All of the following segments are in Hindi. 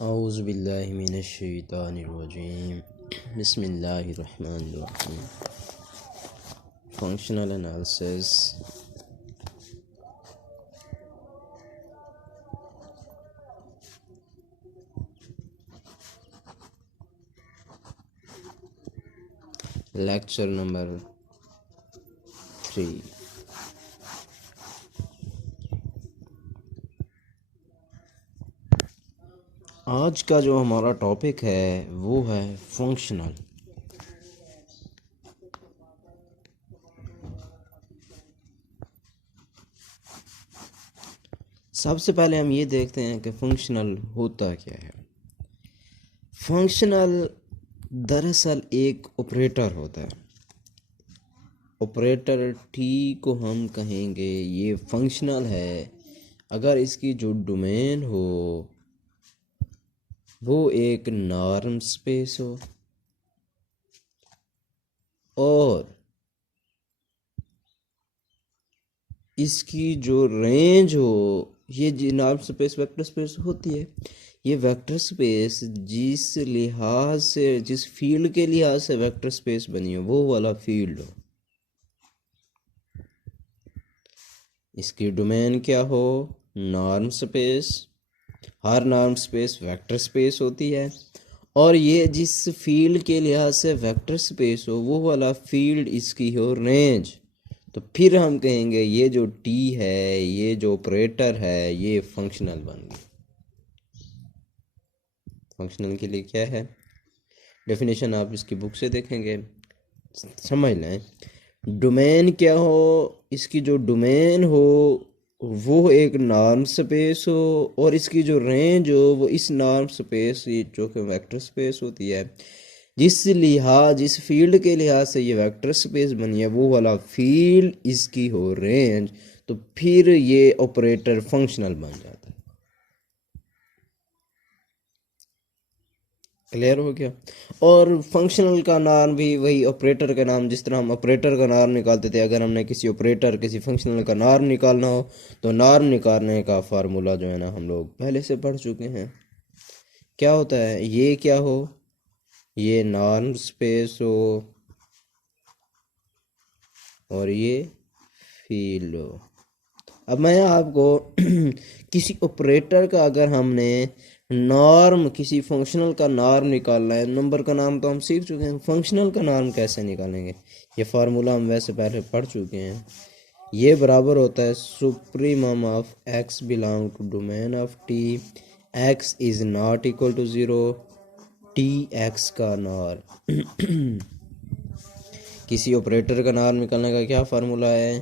औज़ु बिल्लाहि मिनश शैतानिर रजीम बिस्मिल्लाहिर रहमानिर रहीम। Functional analysis lecture number 3। आज का जो हमारा टॉपिक है वो है फंक्शनल। सबसे पहले हम ये देखते हैं कि फंक्शनल होता क्या है। फंक्शनल दरअसल एक ऑपरेटर होता है। ऑपरेटर टी को हम कहेंगे ये फंक्शनल है अगर इसकी जो डोमेन हो वो एक नॉर्म स्पेस हो और इसकी जो रेंज हो, ये नॉर्म स्पेस वेक्टर स्पेस होती है। ये वेक्टर स्पेस जिस लिहाज से, जिस फील्ड के लिहाज से वेक्टर स्पेस बनी हो वो वाला फील्ड हो। इसकी डोमेन क्या हो? Norm space. हर नॉर्म स्पेस वेक्टर स्पेस होती है और ये जिस फील्ड के लिहाज से वेक्टर स्पेस हो वो वाला फील्ड इसकी हो रेंज। तो फिर हम कहेंगे ये जो टी है, ये जो ऑपरेटर है, ये फंक्शनल बन गई। फंक्शनल के लिए क्या है डेफिनेशन, आप इसकी बुक से देखेंगे, समझ लें। डोमेन क्या हो? इसकी जो डोमेन हो वो एक नॉर्म स्पेस हो और इसकी जो रेंज हो वो इस नॉर्म स्पेस, ये जो कि वेक्टर स्पेस होती है, जिस फील्ड के लिहाज से ये वेक्टर स्पेस बनी है वो वाला फील्ड इसकी हो रेंज। तो फिर ये ऑपरेटर फंक्शनल बन जाता है। क्लियर हो गया? और फंक्शनल का नाम भी वही ऑपरेटर का नाम, जिस तरह हम ऑपरेटर का नाम निकालते थे। अगर हमने किसी फंक्शनल का नाम निकालना हो तो नाम निकालने का फार्मूला जो है ना हम लोग पहले से पढ़ चुके हैं। क्या होता है? ये क्या हो? ये नॉर्म स्पेस हो और ये फील्ड हो। अब मैं आपको किसी ऑपरेटर का, अगर हमने नॉर्म, किसी फंक्शनल का नॉर्म निकालना है, नंबर का नाम तो हम सीख चुके हैं, फंक्शनल का नॉर्म कैसे निकालेंगे ये फार्मूला हम वैसे पहले पढ़ चुके हैं। ये बराबर होता है supremum of X belong to domain of T, X is not equal to 0, T X का नॉर्म। किसी ऑपरेटर का नॉर्म निकालने का क्या फार्मूला है?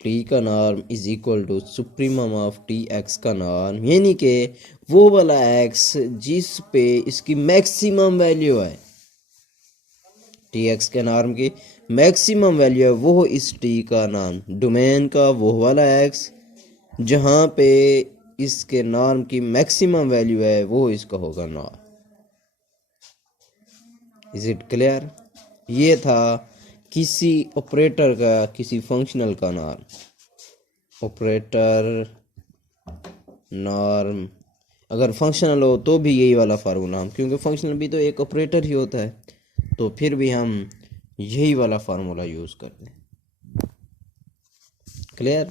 टी का norm is equal to supremum of T X का नॉर्म, यानी कि वो वाला एक्स जिस पे इसकी मैक्सिमम वैल्यू है, टी एक्स के नॉर्म की मैक्सिमम वैल्यू है, वो इस टी का नाम, डोमेन का वो वाला एक्स जहाँ पे इसके नॉर्म की मैक्सिमम वैल्यू है वो इसका होगा नॉर्म। Is it clear? ये था किसी ऑपरेटर का, किसी फंक्शनल का नॉर्म। ऑपरेटर नॉर्म अगर फंक्शनल हो तो भी यही वाला फार्मूला हम, क्योंकि फंक्शनल भी तो एक ऑपरेटर ही होता है, तो फिर भी हम यही वाला फार्मूला यूज़ करते हैं। क्लियर?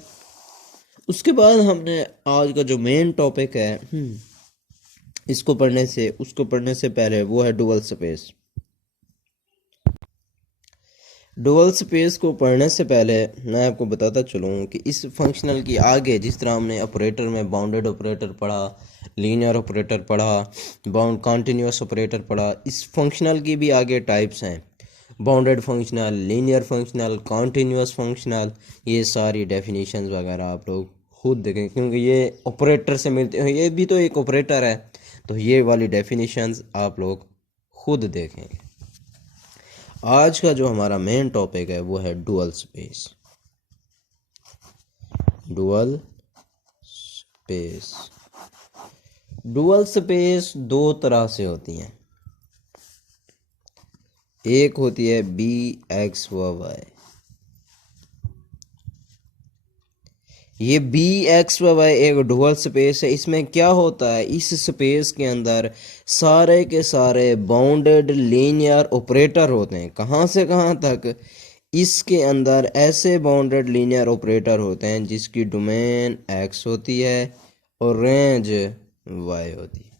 उसके बाद हमने आज का जो मेन टॉपिक है उसको पढ़ने से पहले वो है डुअल स्पेस। डुअल स्पेस को पढ़ने से पहले मैं आपको बताता चलूँ कि इस फंक्शनल की आगे, जिस तरह हमने ऑपरेटर में बाउंडेड ऑपरेटर पढ़ा, लीनियर ऑपरेटर पढ़ा, बाउंड कॉन्टिन्यूस ऑपरेटर पढ़ा, इस फंक्शनल की भी आगे टाइप्स हैं, bounded functional, linear functional, continuous functional. ये सारी डेफिनेशंस वगैरह आप लोग खुद देखें, क्योंकि ये ऑपरेटर से मिलते हैं, ये भी तो एक ऑपरेटर है, तो ये वाली डेफिनेशंस आप लोग खुद देखेंगे। आज का जो हमारा मेन टॉपिक है वो है dual space. Dual space, dual space दो तरह से होती हैं। एक होती है बी एक्स व वाई, ये बी एक्स वाई एक डुअल स्पेस है। इसमें क्या होता है, इस स्पेस के अंदर सारे के सारे बाउंडेड लीनियर ऑपरेटर होते हैं। कहाँ से कहाँ तक, इसके अंदर ऐसे बाउंडेड लीनियर ऑपरेटर होते हैं जिसकी डोमेन एक्स होती है और रेंज वाई होती है।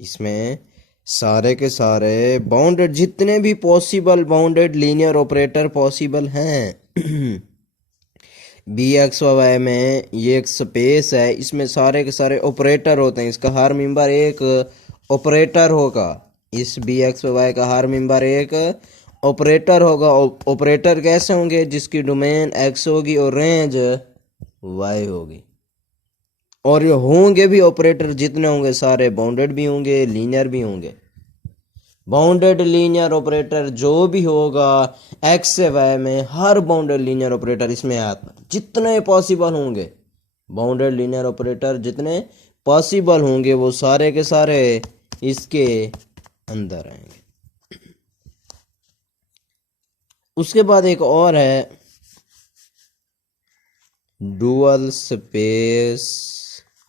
इसमें सारे के सारे बाउंडेड, जितने भी possible bounded linear operator possible हैं बी एक्स वाई में, ये एक स्पेस है, इसमें सारे के सारे ऑपरेटर होते हैं। इसका हर मेंबर एक ऑपरेटर होगा। इस बी एक्स वाई का हर मेंबर एक ऑपरेटर होगा। ऑपरेटर कैसे होंगे, जिसकी डोमेन एक्स होगी और रेंज वाई होगी। और ये होंगे भी ऑपरेटर जितने होंगे सारे बाउंडेड भी होंगे, लीनियर भी होंगे। बाउंडेड लीनियर ऑपरेटर जो भी होगा एक्स से वाई में, हर बाउंडेड लीनियर ऑपरेटर इसमें आता, जितने पॉसिबल होंगे बाउंडेड लीनियर ऑपरेटर जितने पॉसिबल होंगे वो सारे के सारे इसके अंदर आएंगे। उसके बाद एक और है dual space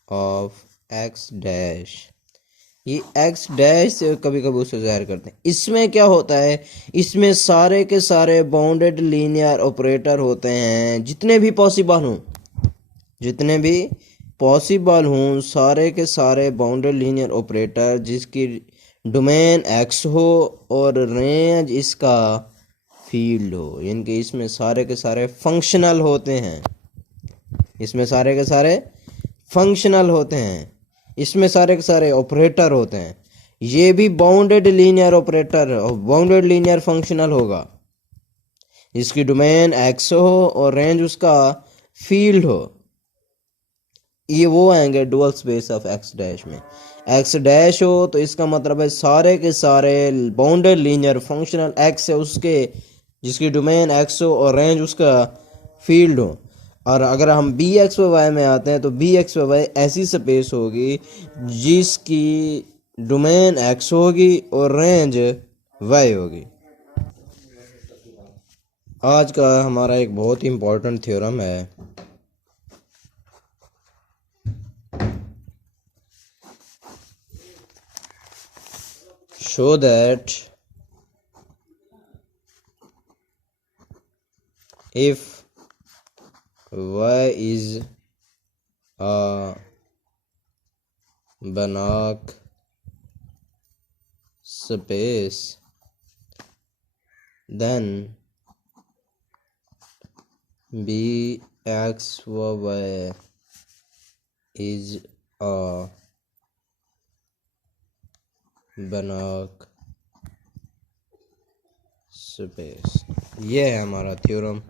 of x dash. ये एक्स डैश से कभी कभी उसे ज़ाहिर करते हैं। इसमें क्या होता है, इसमें सारे के सारे बाउंडेड लीनियर ऑपरेटर होते हैं जितने भी पॉसिबल हों, जितने भी पॉसिबल हों सारे के सारे बाउंडेड लीनियर ऑपरेटर जिसकी डोमेन एक्स हो और रेंज इसका फील्ड हो, यानी कि इसमें सारे के सारे फंक्शनल होते हैं। इसमें सारे के सारे फंक्शनल होते हैं, इसमें सारे के सारे ऑपरेटर होते हैं। ये भी बाउंडेड लीनियर ऑपरेटर और बाउंडेड लीनियर फंक्शनल होगा, इसकी डोमेन एक्स हो और रेंज उसका फील्ड हो। ये वो आएंगे dual space of x dash में। एक्स डैश हो तो इसका मतलब है सारे के सारे बाउंडेड लीनियर फंक्शनल एक्स है उसके, जिसकी डोमेन एक्स हो और रेंज उसका फील्ड हो। और अगर हम बी एक्स वाई में आते हैं तो बी एक्स वाई ऐसी स्पेस होगी जिसकी डोमेन एक्स होगी और रेंज वाई होगी। आज का हमारा एक बहुत ही इम्पोर्टेंट थ्योरम है, show that if y is a Banach space then bxy is a Banach space. ये है हमारा थ्योरम,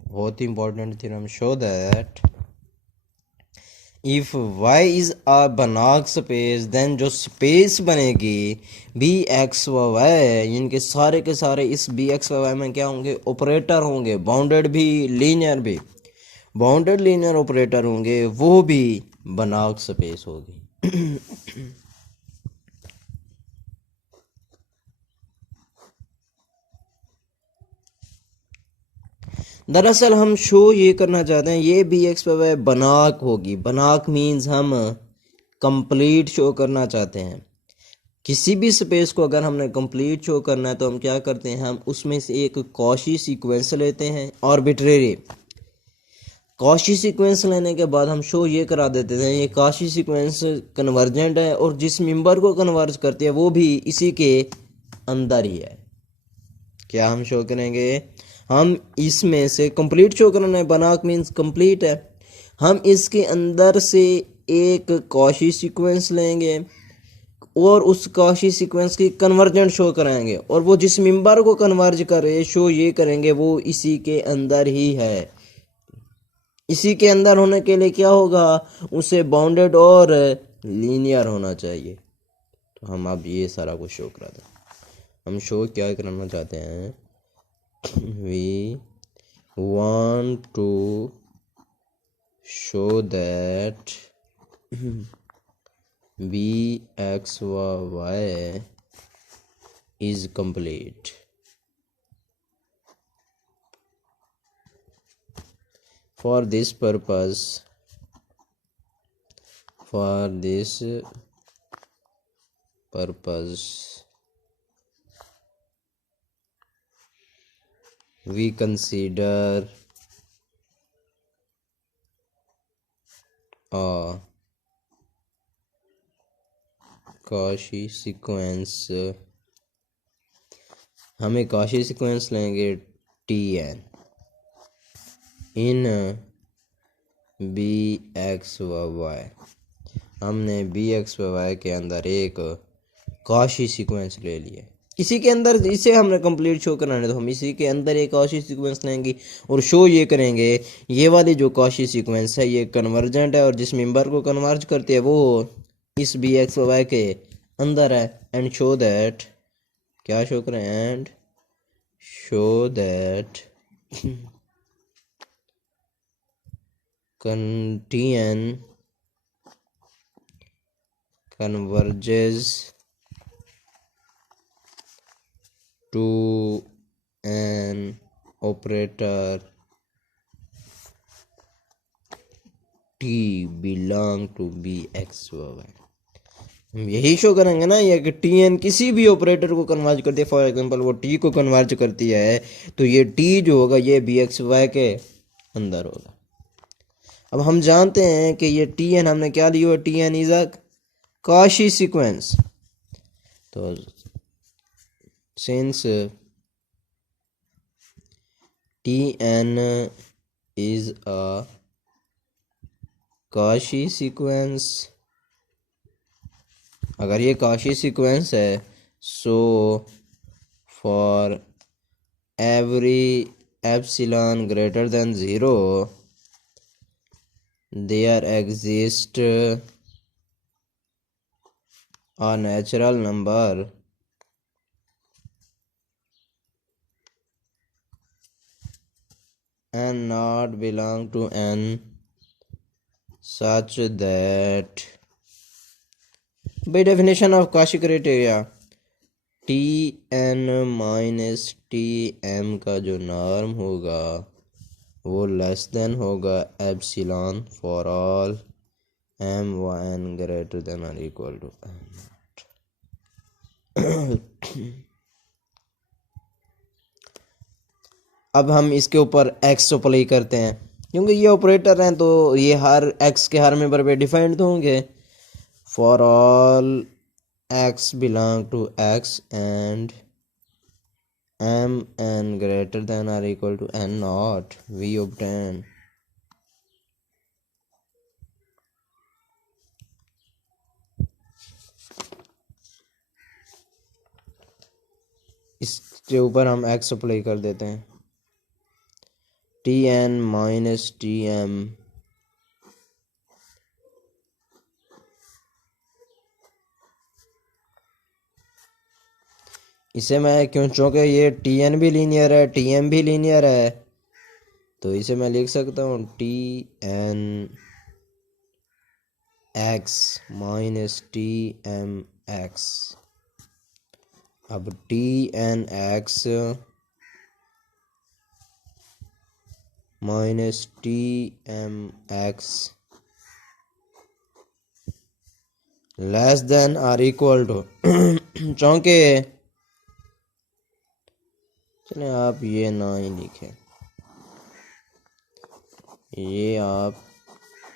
बहुत ही important theorem. Show that if y is a Banach space then जो स्पेस बनेगी बी एक्स व वाई, इनके सारे के सारे इस बी एक्स व वाई में क्या होंगे, ऑपरेटर होंगे, बाउंडेड भी लीनियर भी। बाउंडेड लीनियर ऑपरेटर होंगे वो भी Banach स्पेस होगी। दरअसल हम शो ये करना चाहते हैं ये बी एक्स वाई Banach होगी। Banach मीन्स हम कंप्लीट शो करना चाहते हैं। किसी भी स्पेस को अगर हमने कंप्लीट शो करना है तो हम क्या करते हैं, हम उसमें से एक कॉची सीक्वेंस लेते हैं, आर्बिट्रेरी कॉची सीक्वेंस लेने के बाद हम शो ये करा देते हैं ये कॉची सीक्वेंस कन्वर्जेंट है और जिस मेंबर को कन्वर्ज करती है वो भी इसी के अंदर ही है। क्या हम शो करेंगे, हम इसमें से कंप्लीट शो करना है। Banach मीन्स कंप्लीट है। हम इसके अंदर से एक कॉची सीक्वेंस लेंगे और उस कॉची सीक्वेंस की कन्वर्जेंट शो कराएंगे और वो जिस मेंबर को कन्वर्ज करे शो ये करेंगे वो इसी के अंदर ही है। इसी के अंदर होने के लिए क्या होगा, उसे बाउंडेड और लीनियर होना चाहिए। तो हम अब ये सारा कुछ शो करा दें। हम शो क्या कराना चाहते हैं, we want to show that bxy is complete। for this purpose we consider a Cauchy sequence, हम एक Cauchy sequence लेंगे Tn इन bx व y। हमने bx व y के अंदर एक Cauchy sequence ले लिया। इसी के अंदर इसे हमने कंप्लीट शो कराना है, तो हम इसी के अंदर एक Cauchy सीक्वेंस लेंगे और शो ये करेंगे ये वाली जो Cauchy सीक्वेंस है ये कन्वर्जेंट है और जिस मेंबर को कन्वर्ज करती है वो इस बी एक्स वाई के अंदर है। एंड शो दैट, क्या शो करें, and show that Tn converges to an operator T belong to bx y। हम यही शो करेंगे ना ये कि Tn किसी भी ऑपरेटर को कन्वर्ज करती है। फॉर एग्जांपल वो T को कन्वर्ज करती है तो ये T जो होगा ये bx y के अंदर होगा। अब हम जानते हैं कि ये Tn हमने क्या लिया है, Tn is a Cauchy sequence. तो since Tn is a Cauchy sequence, अगर ये Cauchy सीक्वेंस है, so for every epsilon greater than 0 there exists a natural number n not belong to n such that, by definition of Cauchy criteria, Tn minus Tm का जो नॉर्म होगा वो लेस देन होगा एप्सिलॉन फॉर ऑल m व n ग्रेटर देन और इक्वल टू n। अब हम इसके ऊपर x अप्लाई करते हैं क्योंकि ये ऑपरेटर हैं तो ये हर x के हर मेंबर पे डिफाइंड होंगे। For all x belong to x and m n greater than or equal to n naught, we obtain इसके ऊपर हम x अप्लाई कर देते हैं। Tn माइनस Tm इसे मैं क्यों, चूँकि ये Tn भी लीनियर है Tm भी लीनियर है, तो इसे मैं लिख सकता हूँ Tn x minus Tm x। अब Tn x minus Tm x less than or equal to, चूँकि चले आप ये ना ही लिखें, ये आप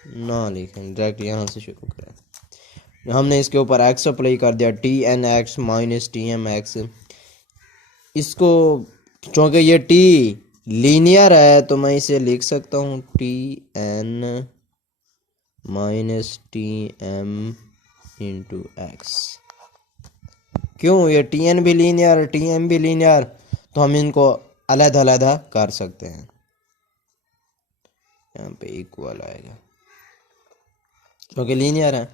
ना लिखें, डायरेक्ट यहाँ से शुरू करें। हमने इसके ऊपर x अप्लाई कर दिया Tn x minus Tm x। इसको चूँकि ये t लीनियर है तो मैं इसे लिख सकता हूँ Tn minus Tm into x। क्यों, ये Tn भी लीनियर है Tm भी लीनियर, तो हम इनको अलग-अलग कर सकते हैं। यहाँ पे इक्वल आएगा क्योंकि लीनियर है,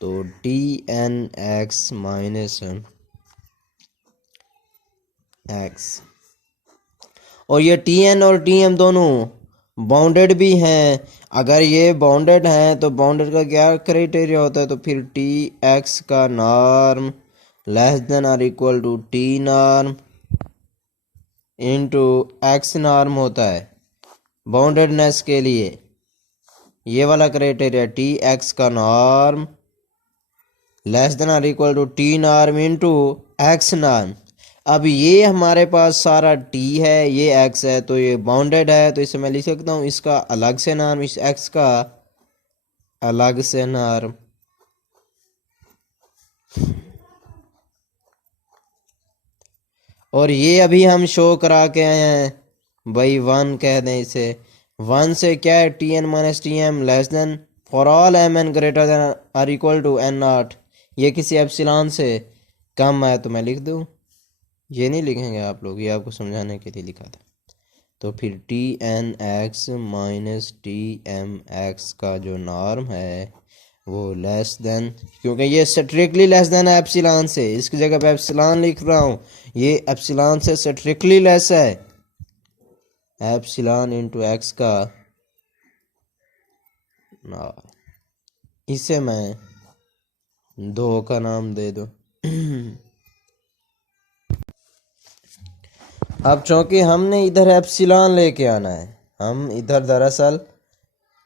तो Tn x माइनस x। और ये Tn और Tm दोनों बाउंडेड भी हैं। अगर ये बाउंडेड हैं तो बाउंडेड का क्या क्राइटेरिया होता है, तो फिर Tx का नॉर्म लेस देन और equal to T norm into x norm होता है। बाउंडेडनेस के लिए ये वाला क्राइटेरिया टी एक्स का नॉर्म लेस देन और equal to T norm into X norm. अब ये हमारे पास सारा टी है, ये एक्स है, तो ये बाउंडेड है, तो इसे मैं लिख सकता हूँ इसका अलग से नॉर्म, इस एक्स का अलग से नॉर्म। और ये अभी हम शो करा के आए हैं भाई, वन कह दें इसे, वन से क्या है, T N minus T M less than for all M N greater than or equal to N naught. ये किसी एप्सिलॉन से कम है तो मैं लिख दूँ, ये नहीं लिखेंगे आप लोग, ये आपको समझाने के लिए लिखा था। तो फिर T N X minus T M X का जो नॉर्म है वो लेस देन, क्योंकि ये स्ट्रिक्टली लेस देन है एप्सिलॉन से, इसकी जगह पे एप्सिलॉन लिख रहा हूँ, ये एप्सिलॉन से स्ट्रिक्टली लेस है, एप्सिलॉन इंटू एक्स का नॉर्म। इसे मैं 2 का नाम दे दूँ। अब चूंकि हमने इधर एप्सिलॉन लेके आना है, हम इधर दरअसल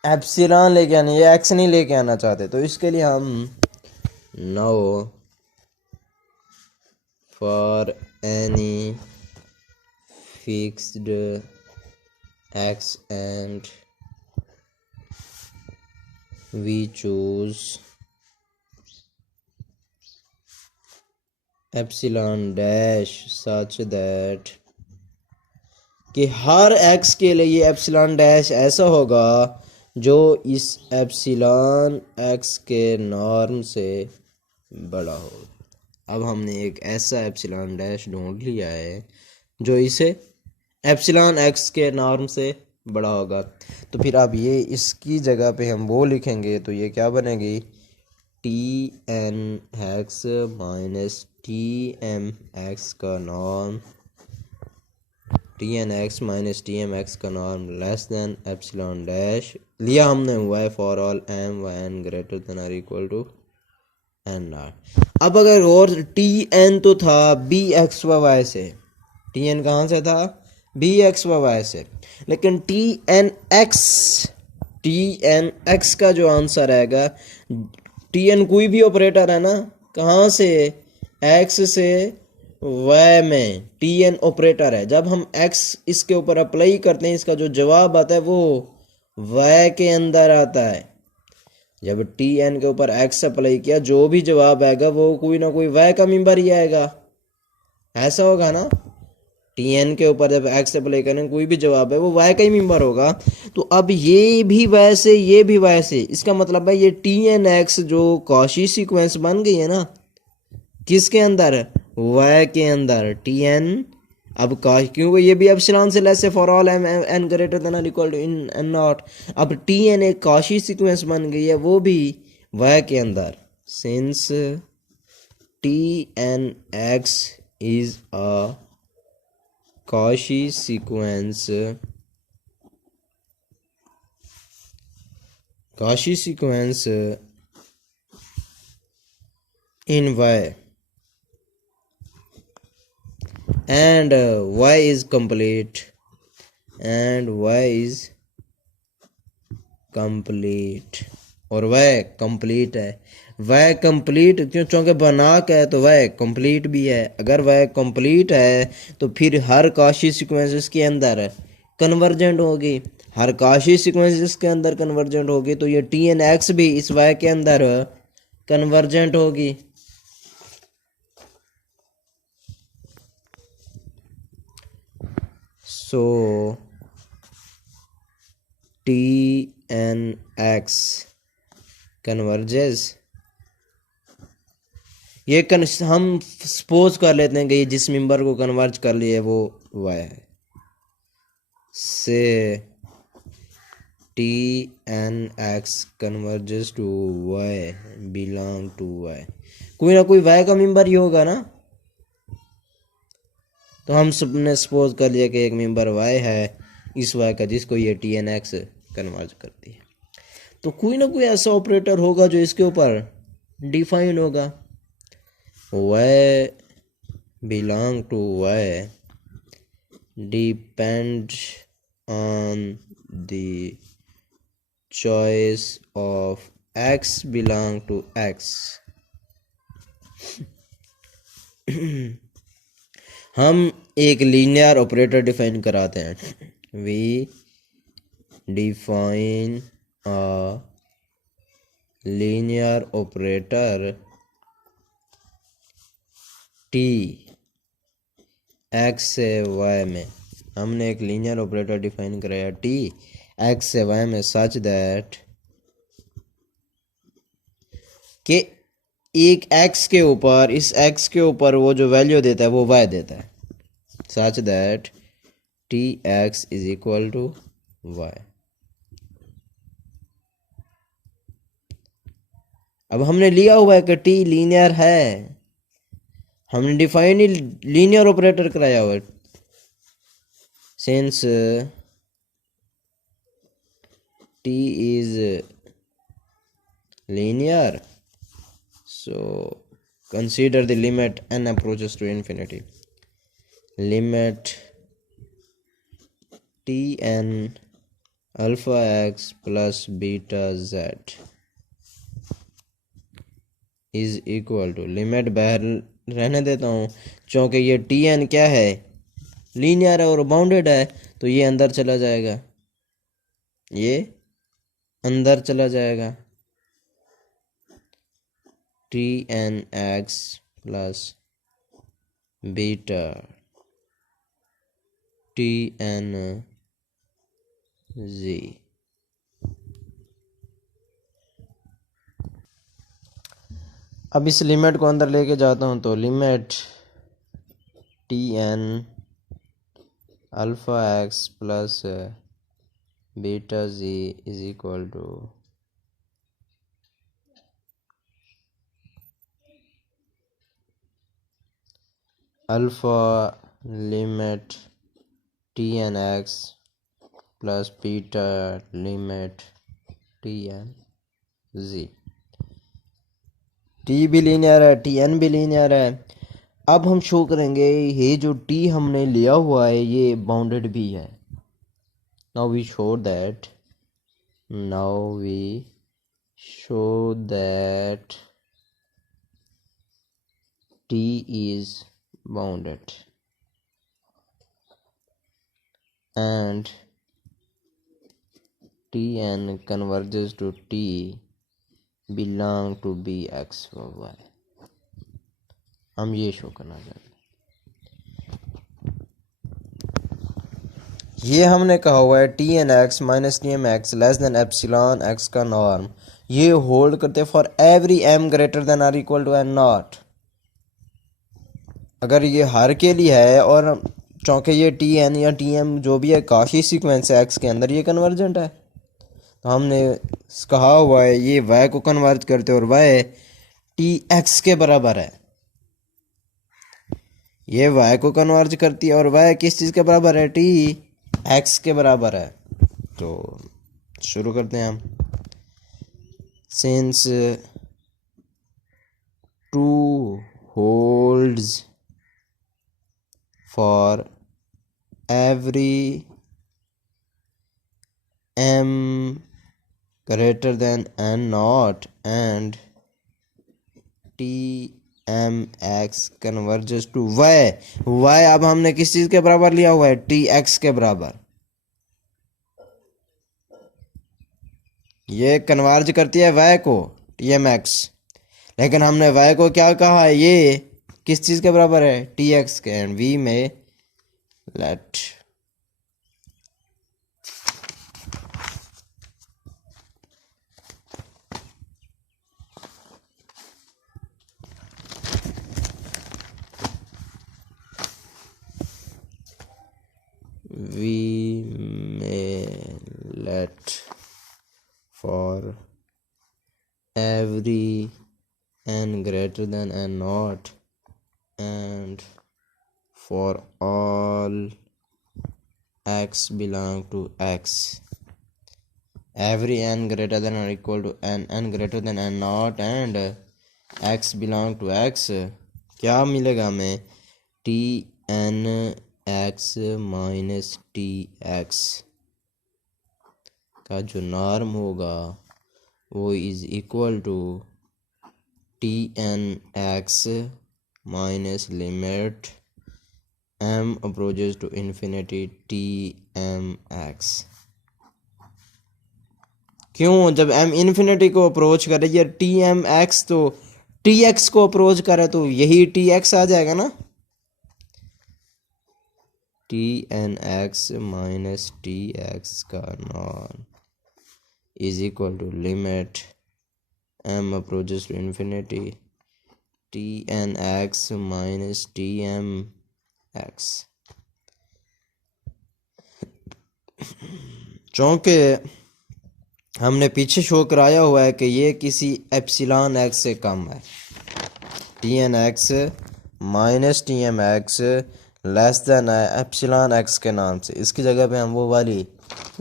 एप्सिलॉन लेके आना, ये एक्स नहीं लेके आना चाहते, तो इसके लिए हम now for any fixed X and we choose epsilon dash such that कि हर एक्स के लिए ये एप्सिलॉन डैश ऐसा होगा जो इस एप्सिलॉन एक्स के नॉर्म से बड़ा हो। अब हमने एक ऐसा एप्सिलॉन डैश ढूंढ लिया है जो इसे एप्सिलॉन एक्स के नॉर्म से बड़ा होगा। तो फिर अब ये इसकी जगह पे हम वो लिखेंगे, तो ये क्या बनेगी, T N X minus T M X का norm, T N X minus T M X का norm less than epsilon dash लिया हमने हुआ है फॉर ऑल एम व N greater than or equal to N naught. अब अगर और टी एन तो था बी एक्स व वाई से, टी एन कहाँ से था, बी एक्स व वाई से, लेकिन टी एन एक्स का जो आंसर आएगा, टी एन कोई भी ऑपरेटर है ना, कहाँ से, एक्स से वाई में टी एन ऑपरेटर है, जब हम एक्स इसके ऊपर अप्लाई करते हैं, इसका जो जवाब आता है वो वाई के अंदर आता है। जब टी एन के ऊपर एक्स अप्लाई किया, जो भी जवाब आएगा वो कोई ना कोई वाई का मेंबर ही आएगा, ऐसा होगा ना, टी एन के ऊपर जब एक्स अप्लाई करें कोई भी जवाब है वो वाई का ही मेंबर होगा। तो अब ये भी वाई से, ये भी वाई से, इसका मतलब है ये टी एन एक्स जो कॉशी सीक्वेंस बन गई है ना, किसके अंदर, वाई के अंदर, टी एन, अब क्योंकि ये भी एप्सिलॉन से लेस है for all M N greater than और इक्वल टू इन एन नॉट। अब टी एन एक कॉशी सीक्वेंस बन गई है, वो भी वाई के अंदर, since T N X is a Cauchy sequence, in y and y is complete, और y कंप्लीट है, y कंप्लीट क्यों, चूँकि बना के है तो y कंप्लीट भी है। अगर y कंप्लीट है तो फिर हर कॉशी सीक्वेंस के अंदर कन्वर्जेंट होगी, हर कॉशी सीक्वेंस के अंदर कन्वर्जेंट होगी, तो ये टी एन एक्स भी इस y के अंदर कन्वर्जेंट होगी। So T N X converges, ये हम सपोज कर लेते हैं कि जिस मेंबर को कन्वर्ज कर लिए वो वाई है, से T N X converges to Y belong to Y, कोई ना कोई वाई का मेंबर ही होगा ना। तो हम सबने सपोज कर लिया कि एक मेंबर वाई है इस वाई का जिसको ये टी एन एक्स कन्वर्ज करती है, तो कोई ना कोई ऐसा ऑपरेटर होगा जो इसके ऊपर डिफाइन होगा, Y belong to Y depend on the choice of x belong to x, हम एक लीनियर ऑपरेटर डिफाइन कराते हैं। We define a linear operator T X से वाई में, हमने एक लीनियर ऑपरेटर डिफाइन कराया टी एक्स से वाई में सच दैट कि एक एक्स के ऊपर, इस एक्स के ऊपर वो जो वैल्यू देता है वो वाई देता है, such that T X is equal to Y. अब हमने लिया हुआ है कि टी लीनियर है, हमने डिफाइन ही लीनियर ऑपरेटर कराया हुआ है। Since T is linear, so consider the limit n approaches to infinity, limit tn alpha x plus beta z is equal to, limit बाहर रहने देता हूँ क्योंकि ये tn क्या है, लीनियर है और बाउंडेड है, तो ये अंदर चला जाएगा, ये अंदर चला जाएगा। tn x plus beta tn z। अब इस लिमिट को अंदर लेके जाता हूँ तो limit tn alpha x plus beta z is equal to alpha limit tn x plus beta limit tn z। T भी लीनियर है, टी एन भी लीनियर है। अब हम शो करेंगे ये जो टी हमने लिया हुआ है ये बाउंडेड भी है। Now we show that T is bounded and T N converges to T belong to B X Y. हम ये शो करना चाहते हैं। ये हमने कहा हुआ है T N X minus T M X less than epsilon X का नॉर्म, ये होल्ड करते for every M greater than or equal to N naught. अगर ये हर के लिए है और चूंकि ये टी एन या टी एम जो भी है काशी सीक्वेंस है एक्स के अंदर, ये कन्वर्जेंट है, तो हमने कहा हुआ है ये वाई को कन्वर्ज करते और वाई टी एक्स के बराबर है। ये वाई को कन्वर्ज करती है और वाई किस चीज़ के बराबर है, टी एक्स के बराबर है। तो शुरू करते हैं हम। Since to holds for every m greater than n naught and tmx converges to y अब हमने किस चीज के बराबर लिया हुआ है, tx के बराबर। ये कन्वर्ज करती है y को tmx, लेकिन हमने y को क्या कहा है, ये किस चीज के बराबर है, tx के। एंड v में late we may let for every n greater than n naught and for all x belong to x, every n greater than or equal to n greater than n naught and x belong to x, क्या मिलेगा हमें, T N X minus T X का जो नॉर्म होगा वो is equal to T N X minus limit m approaches to infinity t m x। क्यों? जब m इन्फिनिटी को अप्रोच करे या टी एम एक्स तो टी एक्स को अप्रोच करे तो यही टी एक्स आ जाएगा ना। T N X minus T X का norm is equal to limit m approaches to infinity T N X minus T M X. चूँकि हमने पीछे शो कराया हुआ है कि ये किसी एप्सिलॉन एक्स से कम है, T N X minus T M X less than epsilon X के नाम से, इसकी जगह पे हम वो वाली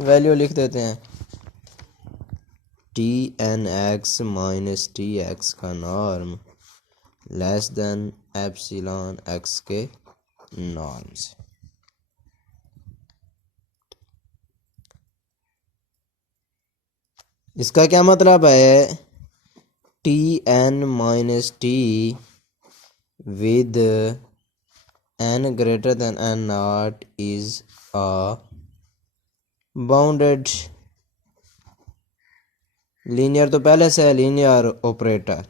वैल्यू लिख देते हैं T N X minus T X का norm less than epsilon X के नॉर्म से। इसका क्या मतलब है? T N minus T with N greater than N naught is a bounded linear, तो पहले से है लीनियर ऑपरेटर।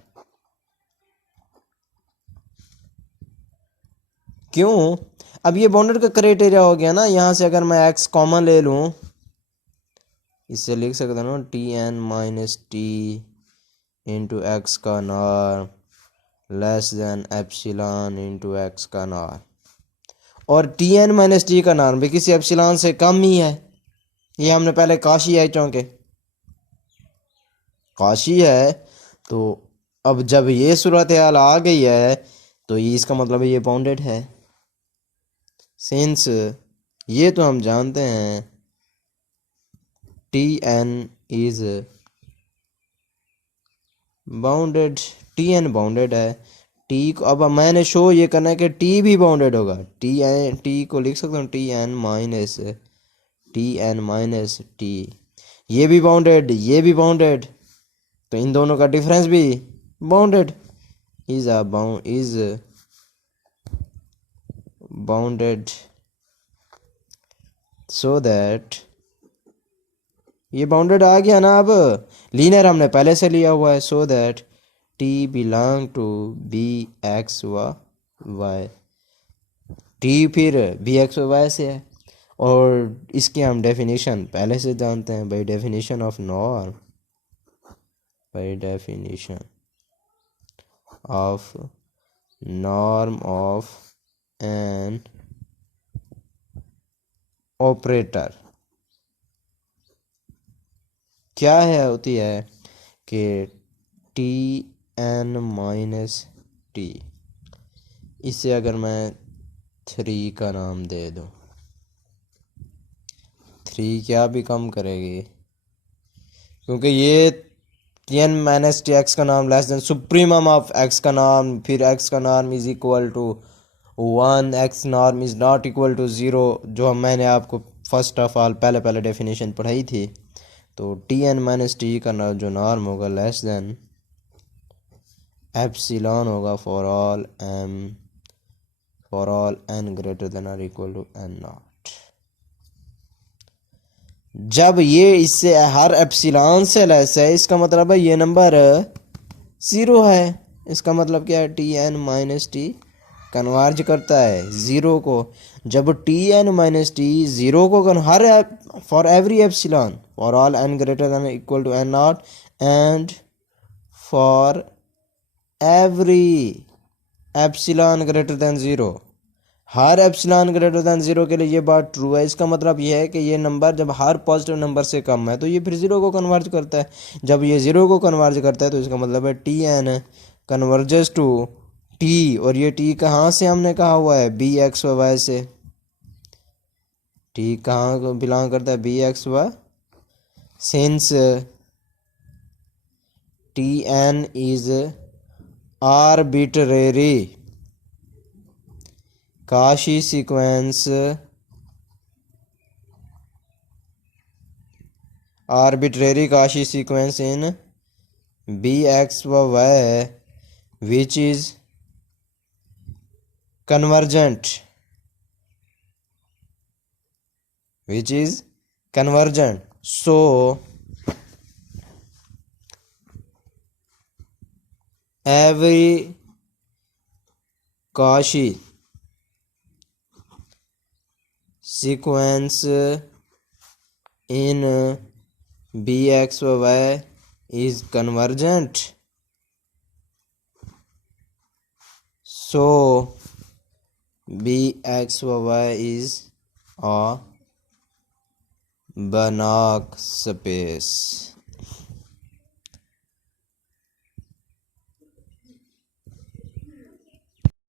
क्यों? अब ये बाउंडेड का क्राइटेरिया हो गया ना। यहाँ से अगर मैं एक्स कॉमन ले लूँ, इससे लिख सकता हूँ T N minus T into X का norm less than epsilon into X का नॉर्म, और टी एन माइनस टी का नॉर्म भी किसी एप्सिलॉन से कम ही है। ये हमने पहले काशी है, चूँकि काशी है तो अब जब ये सूरत हाल आ गई है तो ये इसका मतलब ये बाउंडेड है। सिंस ये तो हम जानते हैं T N is bounded, T N bounded है। टी को अब मैंने शो ये करना है कि टी भी बाउंडेड होगा। टी को लिख सकता हूँ टी एन माइनस टी, ये भी बाउंडेड, ये भी बाउंडेड, तो इन दोनों का डिफरेंस भी bounded is bounded so that ये बाउंडेड आ गया ना। अब लीनियर हमने पहले से लिया हुआ है, so that T belong to B X Y, T फिर बी एक्स वाई से है, और इसकी हम डेफिनेशन पहले से जानते हैं by definition of norm, by definition of norm of an operator. क्या है होती है कि टी एन माइनस टी, इसे अगर मैं 3 का नाम दे दूं, 3 क्या भी कम करेगी, क्योंकि ये T N minus T X का नाम less than supremum of X का नाम, फिर एक्स का नाम is equal to 1, X norm is not equal to 0, जो मैंने आपको फर्स्ट ऑफ ऑल पहले डेफिनेशन पढ़ाई थी। तो टी एन माइनस टी का जो नॉर्म होगा लेस देन एप्सिलॉन होगा for all N greater than और इक्वल टू एन नॉट। जब ये इससे हर एप्सिलॉन से लेस है, इसका मतलब है ये नंबर 0 है। इसका मतलब क्या है? T N minus T converge करता है 0 को। जब टी एन माइनस टी 0 को हर for every epsilon for all N greater than equal to N naught and for every epsilon greater than 0, हर एप्सिलॉन ग्रेटर देन 0 के लिए ये बात ट्रू है। इसका मतलब ये है कि ये नंबर जब हर पॉजिटिव नंबर से कम है तो ये फिर 0 को कन्वर्ज करता है। जब ये 0 को कन्वर्ज करता है तो इसका मतलब है T N converges to T, और ये टी कहाँ से हमने कहा हुआ है? बी एक्स वाई से। टी कहाँ को बिलोंग करता है? B X Y. Since T N is arbitrary, Cauchy sequence arbitrary Cauchy sequence in bx y which is convergent, so every Cauchy sequence in bxy is convergent, so bxy is a Banach space.